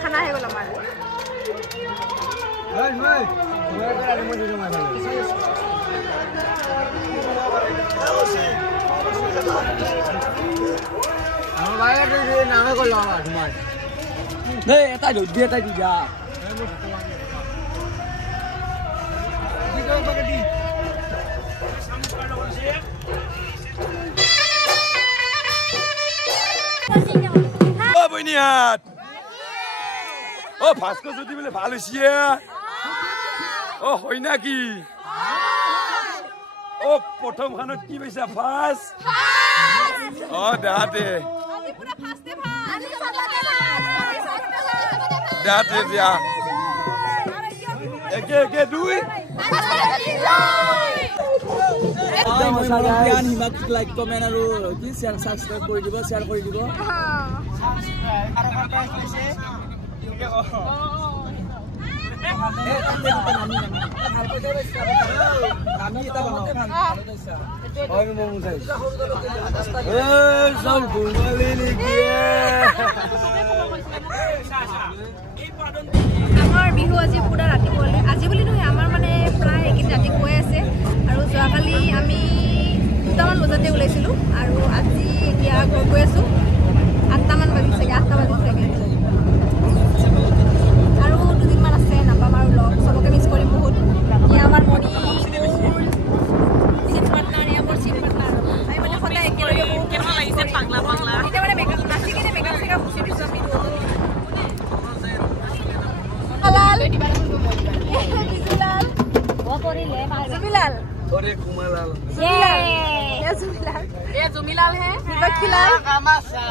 খানা হে গ'ল আমাৰ এটাই ধৰি দিয়ে এটাই দিয়া বইনিহাত ও ভাস্কো যদি বলে ভাল হইছে ও হই নাকি ও প্রথম খানত কি পাইছা ফার্স্ট ও দেখাতে দেখাতে দিয়া একে একে দুই হিমাক লাইক কমেন্ট আৰু কি শেয়াৰ সাবস্ক্ৰাইব কৰি দিব শেয়াৰ কৰি দিব আমাৰ বিহু আজি পুৰা ৰাতিপুৱালে আজি বুলি নহয় আমাৰ মানে প্ৰায় একেদিন ৰাতি গৈ আছে আৰু যোৱাকালি আমি 2টামান বজাতে ওলাইছিলোঁ আৰু আজি এতিয়া ঘৰ গৈ আছোঁ 8টামান বাজিছে 8টা বাজিছে আৰু দুদিনমান আছে নাপাম আৰু লগ চবকে মিছ কৰিম বহুত ইয়া আমাৰ মৰি চিন পাৰ্টনাৰ ইয়া মোৰ চিন পাৰ্টনাৰ আমি মানে সদায় একেলগে বহুত কেনেকুৱা লাগিছে পাগলা পাগলা এতিয়া মানে মেকআপ নাচি কিনে মেকআপ চেকআপ গুচি দিছোঁ আমি হালাল जुमिलाल अरे कुमालाल ये जुमिलाल है बखिलाल Amasa.